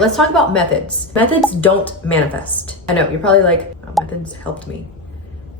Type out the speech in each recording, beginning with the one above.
Let's talk about methods. Methods don't manifest. I know, you're probably like, oh, methods helped me.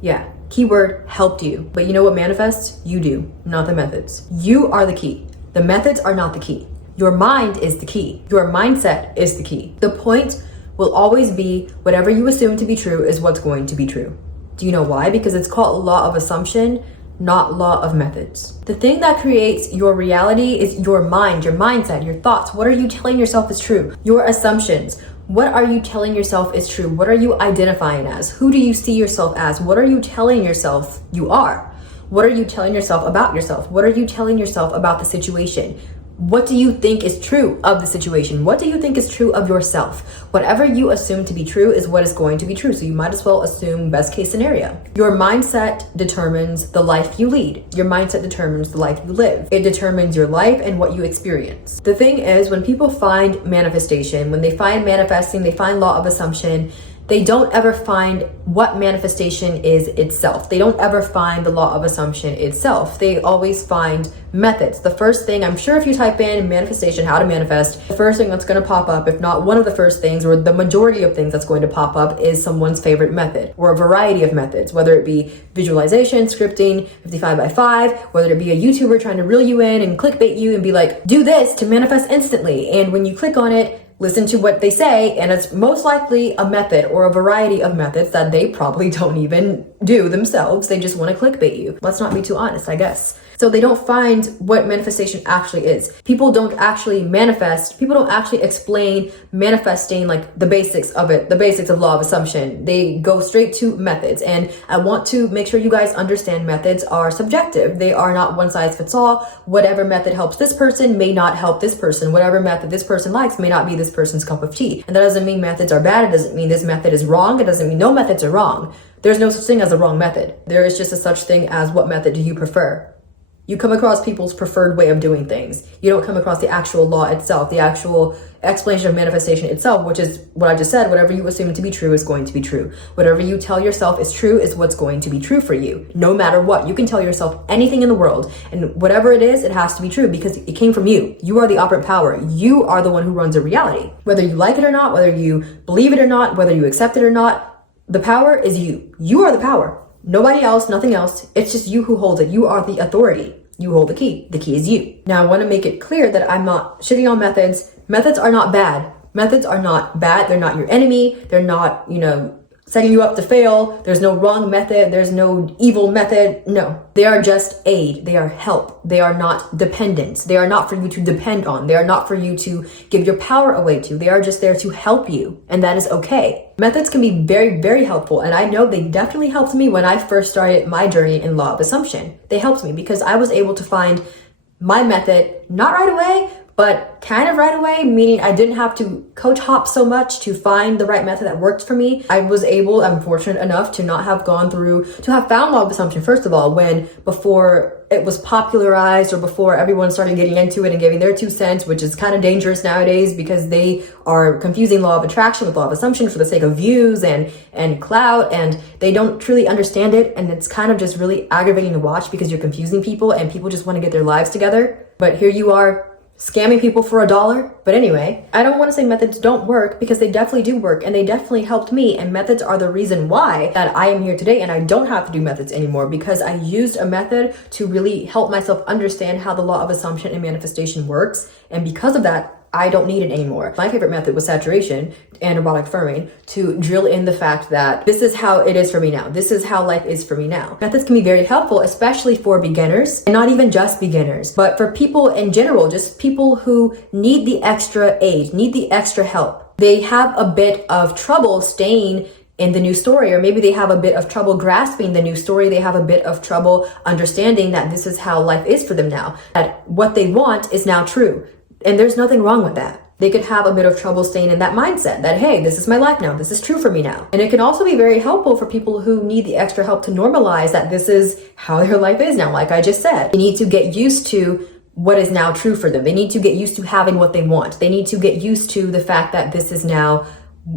Yeah, keyword helped you. But you know what manifests? You do, not the methods. You are the key. The methods are not the key. Your mind is the key. Your mindset is the key. The point will always be whatever you assume to be true is what's going to be true. Do you know why? Because it's called law of assumption, not law of methods. The thing that creates your reality is your mind, your mindset, your thoughts. What are you telling yourself is true? Your assumptions. What are you telling yourself is true? What are you identifying as? Who do you see yourself as? What are you telling yourself you are? What are you telling yourself about yourself? What are you telling yourself about the situation? What do you think is true of the situation? What do you think is true of yourself? Whatever you assume to be true is what is going to be true. So you might as well assume best case scenario. Your mindset determines the life you lead. Your mindset determines the life you live. It determines your life and what you experience. The thing is, when people find manifestation, when they find manifesting, they find law of assumption, they don't ever find what manifestation is itself. They don't ever find the law of assumption itself. They always find methods. The first thing, I'm sure if you type in manifestation, how to manifest, the first thing that's going to pop up, if not one of the first things or the majority of things that's going to pop up, is someone's favorite method or a variety of methods, whether it be visualization, scripting, 55 by 5, whether it be a YouTuber trying to reel you in and clickbait you and be like, do this to manifest instantly. And when you click on it, listen to what they say, and it's most likely a method or a variety of methods that they probably don't even do themselves. They just want to clickbait you. Let's not be too honest, I guess. So they don't find what manifestation actually is. People don't actually manifest. People don't actually explain manifesting, like the basics of it, the basics of law of assumption. They go straight to methods. And I want to make sure you guys understand methods are subjective. They are not one size fits all. Whatever method helps this person may not help this person. Whatever method this person likes may not be this person's cup of tea. And that doesn't mean methods are bad. It doesn't mean this method is wrong. It doesn't mean no methods are wrong. There's no such thing as a wrong method. There is just a such thing as what method do you prefer? You come across people's preferred way of doing things. You don't come across the actual law itself, the actual explanation of manifestation itself, which is what I just said. Whatever you assume to be true is going to be true. Whatever you tell yourself is true is what's going to be true for you. No matter what, you can tell yourself anything in the world, and whatever it is, it has to be true because it came from you. You are the operant power. You are the one who runs a reality. Whether you like it or not, whether you believe it or not, whether you accept it or not, the power is you. You are the power. Nobody else, nothing else. It's just you who holds it. You are the authority. You hold the key. The key is you. Now, I want to make it clear that I'm not shitting on methods. Methods are not bad. Methods are not bad. They're not your enemy. They're not, setting you up to fail. There's no wrong method. There's no evil method. No, they are just aid. They are help. They are not dependence. They are not for you to depend on. They are not for you to give your power away to. They are just there to help you. And that is okay. Methods can be very, very helpful. And I know they definitely helped me when I first started my journey in law of assumption. They helped me because I was able to find my method, not right away, but kind of right away, meaning I didn't have to coach hop so much to find the right method that worked for me. I'm fortunate enough to not have gone through, to have found law of assumption, first of all, before it was popularized or before everyone started getting into it and giving their 2 cents, which is kind of dangerous nowadays because they are confusing law of attraction with law of assumption for the sake of views and clout, and they don't truly understand it. And it's kind of just really aggravating to watch because you're confusing people and people just want to get their lives together. But here you are, scamming people for $1. But anyway, I don't want to say methods don't work because they definitely do work and they definitely helped me, and methods are the reason why that I am here today and I don't have to do methods anymore because I used a method to really help myself understand how the law of assumption and manifestation works, and because of that, I don't need it anymore. My favorite method was saturation and erotic affirming to drill in the fact that this is how it is for me now. This is how life is for me now. Methods can be very helpful, especially for beginners, and not even just beginners, but for people in general, just people who need the extra aid, need the extra help. They have a bit of trouble staying in the new story, or maybe they have a bit of trouble grasping the new story. They have a bit of trouble understanding that this is how life is for them now, that what they want is now true. And there's nothing wrong with that. They could have a bit of trouble staying in that mindset that, hey, this is my life now. This is true for me now. And it can also be very helpful for people who need the extra help to normalize that this is how their life is now. Like I just said, they need to get used to what is now true for them. They need to get used to having what they want. They need to get used to the fact that this is now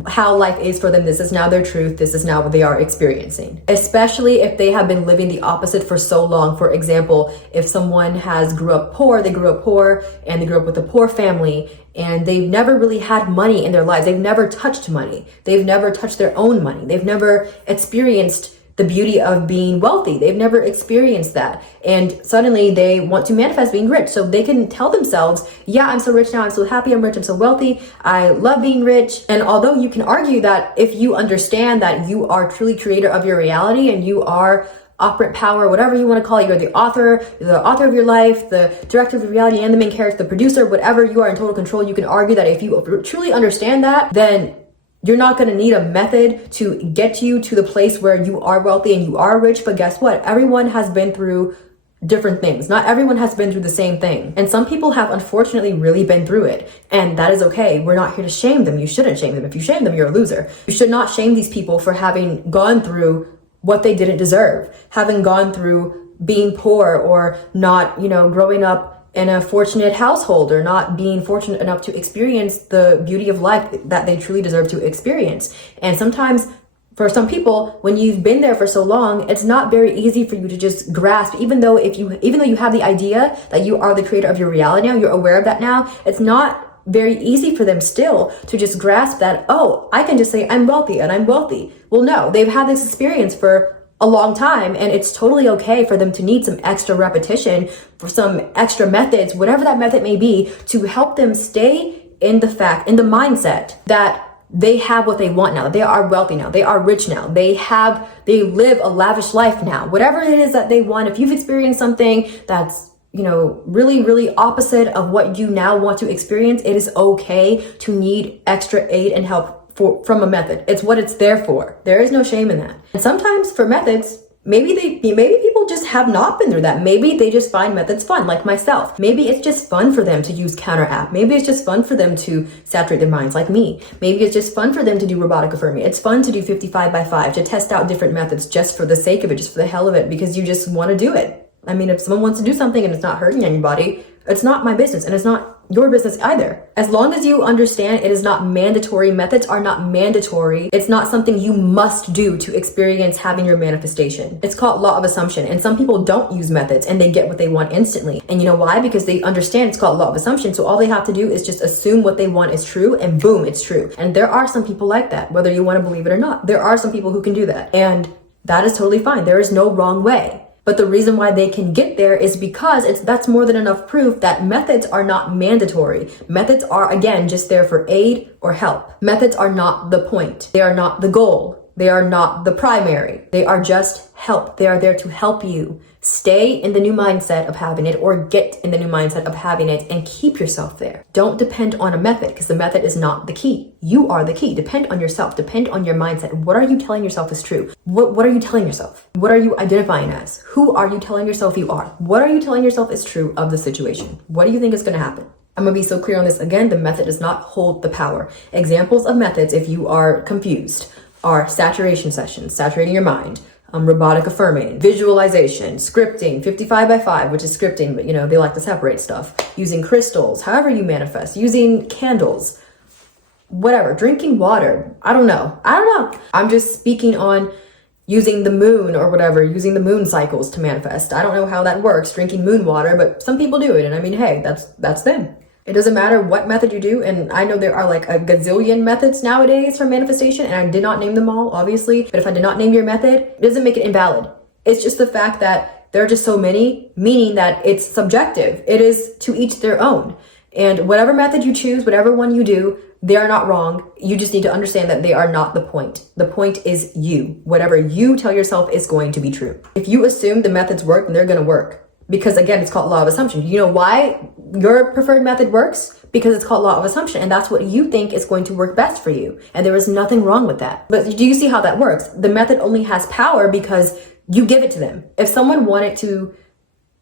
how life is for them. This is now their truth. This is now what they are experiencing, especially if they have been living the opposite for so long. For example, if someone has grew up poor and they grew up with a poor family, and they've never really had money in their lives. They've never touched money. They've never touched their own money. They've never experienced the beauty of being wealthy. They've never experienced that. And suddenly they want to manifest being rich. So they can tell themselves, yeah, I'm so rich now. I'm so happy. I'm rich. I'm so wealthy. I love being rich. And although you can argue that if you understand that you are truly creator of your reality and you are operant power, whatever you want to call it, you're the author of your life, the director of your reality, and the main character, the producer, whatever, you are in total control. You can argue that if you truly understand that, then you're not going to need a method to get you to the place where you are wealthy and you are rich. But guess what? Everyone has been through different things. Not everyone has been through the same thing. And some people have unfortunately really been through it. And that is okay. We're not here to shame them. You shouldn't shame them. If you shame them, you're a loser. You should not shame these people for having gone through what they didn't deserve, having gone through being poor or not, growing up in a fortunate household or not being fortunate enough to experience the beauty of life that they truly deserve to experience. And sometimes for some people, when you've been there for so long, it's not very easy for you to just grasp, even though you have the idea that you are the creator of your reality now, you're aware of that now, it's not very easy for them still to just grasp that, oh, I can just say I'm wealthy and I'm wealthy. Well, no, they've had this experience for a long time, and it's totally okay for them to need some extra repetition, for some extra methods, whatever that method may be, to help them stay in the mindset that they have what they want now. They are wealthy now. They are rich now. They live a lavish life now. Whatever it is that they want, if you've experienced something that's really, really opposite of what you now want to experience, it is okay to need extra aid and help from a method. It's what it's there for. There is no shame in that. And sometimes for methods, maybe people just have not been through that. Maybe they just find methods fun, like myself. Maybe it's just fun for them to use counter app. Maybe it's just fun for them to saturate their minds, like me. Maybe it's just fun for them to do robotic affirming. It's fun to do 55 by 5, to test out different methods just for the sake of it, just for the hell of it, because you just want to do it. I mean, if someone wants to do something and it's not hurting anybody, it's not my business, and it's not your business either. As long as you understand it is not mandatory, methods are not mandatory. It's not something you must do to experience having your manifestation. It's called law of assumption. And some people don't use methods and they get what they want instantly. And you know why? Because they understand it's called law of assumption. So all they have to do is just assume what they want is true, and boom, it's true. And there are some people like that, whether you want to believe it or not. There are some people who can do that. And that is totally fine. There is no wrong way. But the reason why they can get there is because that's more than enough proof that methods are not mandatory. Methods are, again, just there for aid or help. Methods are not the point. They are not the goal. They are not the primary. They are just help. They are there to help you stay in the new mindset of having it, or get in the new mindset of having it, and keep yourself there. Don't depend on a method, because the method is not the key. You are the key. Depend on yourself. Depend on your mindset. What are you telling yourself is true? What are you telling yourself? What are you identifying as? Who are you telling yourself you are? What are you telling yourself is true of the situation? What do you think is going to happen? I'm going to be so clear on this. Again, the method does not hold the power. Examples of methods, if you are confused, are saturation sessions, saturating your mind, robotic affirming, visualization, scripting, 55 by 5, which is scripting, but they like to separate stuff, using crystals, however you manifest, using candles, whatever, drinking water. I don't know. I'm just speaking on using the moon or whatever, using the moon cycles to manifest. I don't know how that works, drinking moon water, but some people do it. And I mean, hey, that's them. It doesn't matter what method you do. And I know there are like a gazillion methods nowadays for manifestation, and I did not name them all, obviously. But if I did not name your method, it doesn't make it invalid. It's just the fact that there are just so many, meaning that it's subjective. It is to each their own. And whatever method you choose, whatever one you do, they are not wrong. You just need to understand that they are not the point. The point is you. Whatever you tell yourself is going to be true. If you assume the methods work, then they're going to work. Because again, it's called law of assumption. You know why your preferred method works? Because it's called law of assumption, and that's what you think is going to work best for you. And there is nothing wrong with that. But do you see how that works? The method only has power because you give it to them. If someone wanted to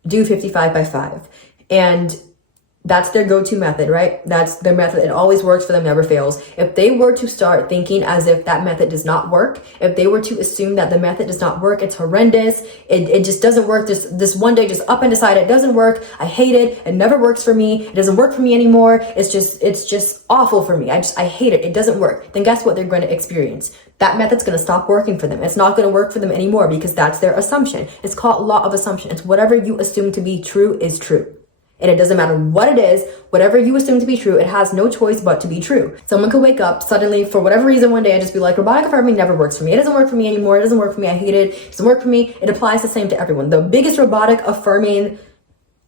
do 55 by 5 and That's their go-to method, right? That's their method. It always works for them, never fails. If they were to start thinking as if that method does not work, if they were to assume that the method does not work, it's horrendous, it just doesn't work, this one day just up and decide it doesn't work, I hate it never works for me, it doesn't work for me anymore, it's just awful for me, I hate it doesn't work, then guess what they're going to experience? That method's going to stop working for them. It's not going to work for them anymore because that's their assumption. It's called law of assumption. It's whatever you assume to be true is true. And it doesn't matter what it is, whatever you assume to be true, it has no choice but to be true. Someone could wake up suddenly, for whatever reason, one day and just be like, robotic affirming never works for me. It doesn't work for me anymore. It doesn't work for me. I hate it. It doesn't work for me. It applies the same to everyone. The biggest robotic affirming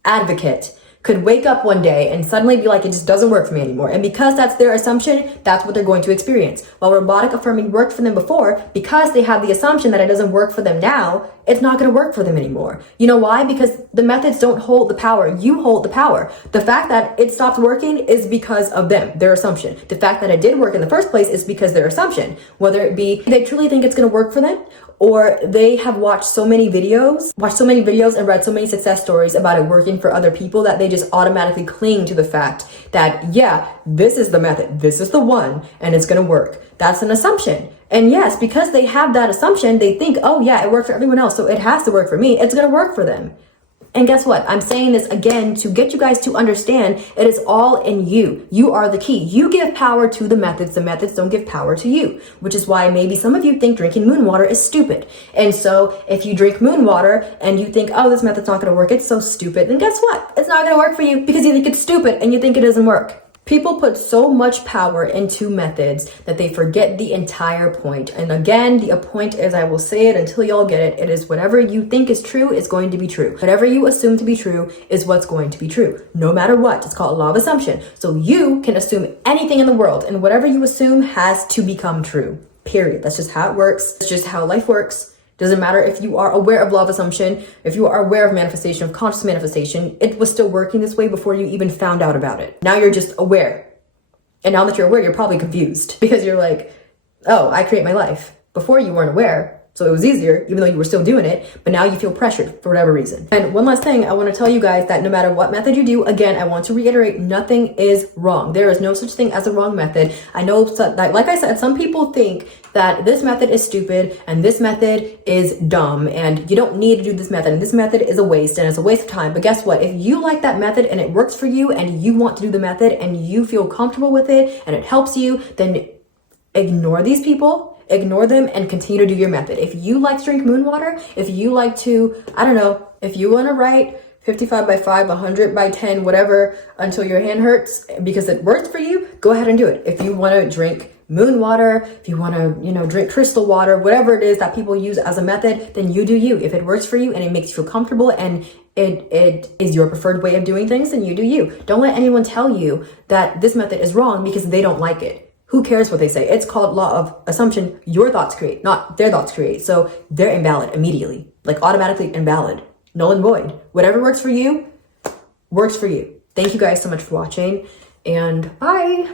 advocate could wake up one day and suddenly be like, it just doesn't work for me anymore. And because that's their assumption, that's what they're going to experience. While robotic affirming worked for them before, because they have the assumption that it doesn't work for them now, it's not going to work for them anymore. You know why? Because the methods don't hold the power. You hold the power. The fact that it stopped working is because of them, their assumption. The fact that it did work in the first place is because their assumption. Whether it be they truly think it's going to work for them, or they have watched so many videos and read so many success stories about it working for other people that they just automatically cling to the fact that, yeah, this is the method, this is the one, and it's going to work. That's an assumption. And yes, because they have that assumption, they think, oh yeah, it worked for everyone else, so it has to work for me. It's going to work for them. And guess what? I'm saying this again to get you guys to understand it is all in you. You are the key. You give power to the methods don't give power to you, which is why maybe some of you think drinking moon water is stupid. And so if you drink moon water and you think, oh, this method's not going to work, it's so stupid, then guess what? It's not going to work for you because you think it's stupid and you think it doesn't work. People put so much power into methods that they forget the entire point. And again, the point is, I will say it until y'all get it. It is whatever you think is true is going to be true. Whatever you assume to be true is what's going to be true, no matter what. It's called law of assumption. So you can assume anything in the world, and whatever you assume has to become true, period. That's just how it works. It's just how life works. Doesn't matter if you are aware of law of assumption, if you are aware of manifestation, of conscious manifestation, it was still working this way before you even found out about it. Now you're just aware. And now that you're aware, you're probably confused because you're like, oh, I create my life. Before you weren't aware, so it was easier, even though you were still doing it, but now you feel pressured for whatever reason. And one last thing, I want to tell you guys that no matter what method you do, again, I want to reiterate, nothing is wrong. There is no such thing as a wrong method. I know, like I said, some people think that this method is stupid and this method is dumb and you don't need to do this method and this method is a waste and it's a waste of time. But guess what? If you like that method and it works for you and you want to do the method and you feel comfortable with it and it helps you, then ignore these people. Ignore them and continue to do your method. If you like to drink moon water, if you like to, I don't know, if you want to write 55 by 5, 100 by 10, whatever, until your hand hurts because it works for you, go ahead and do it. If you want to drink moon water, if you want to, drink crystal water, whatever it is that people use as a method, then you do you. If it works for you and it makes you feel comfortable and it is your preferred way of doing things, then you do you. Don't let anyone tell you that this method is wrong because they don't like it. Who cares what they say? It's called law of assumption. Your thoughts create, not their thoughts create. So they're invalid immediately, like automatically invalid, null and void. Whatever works for you, works for you. Thank you guys so much for watching and bye.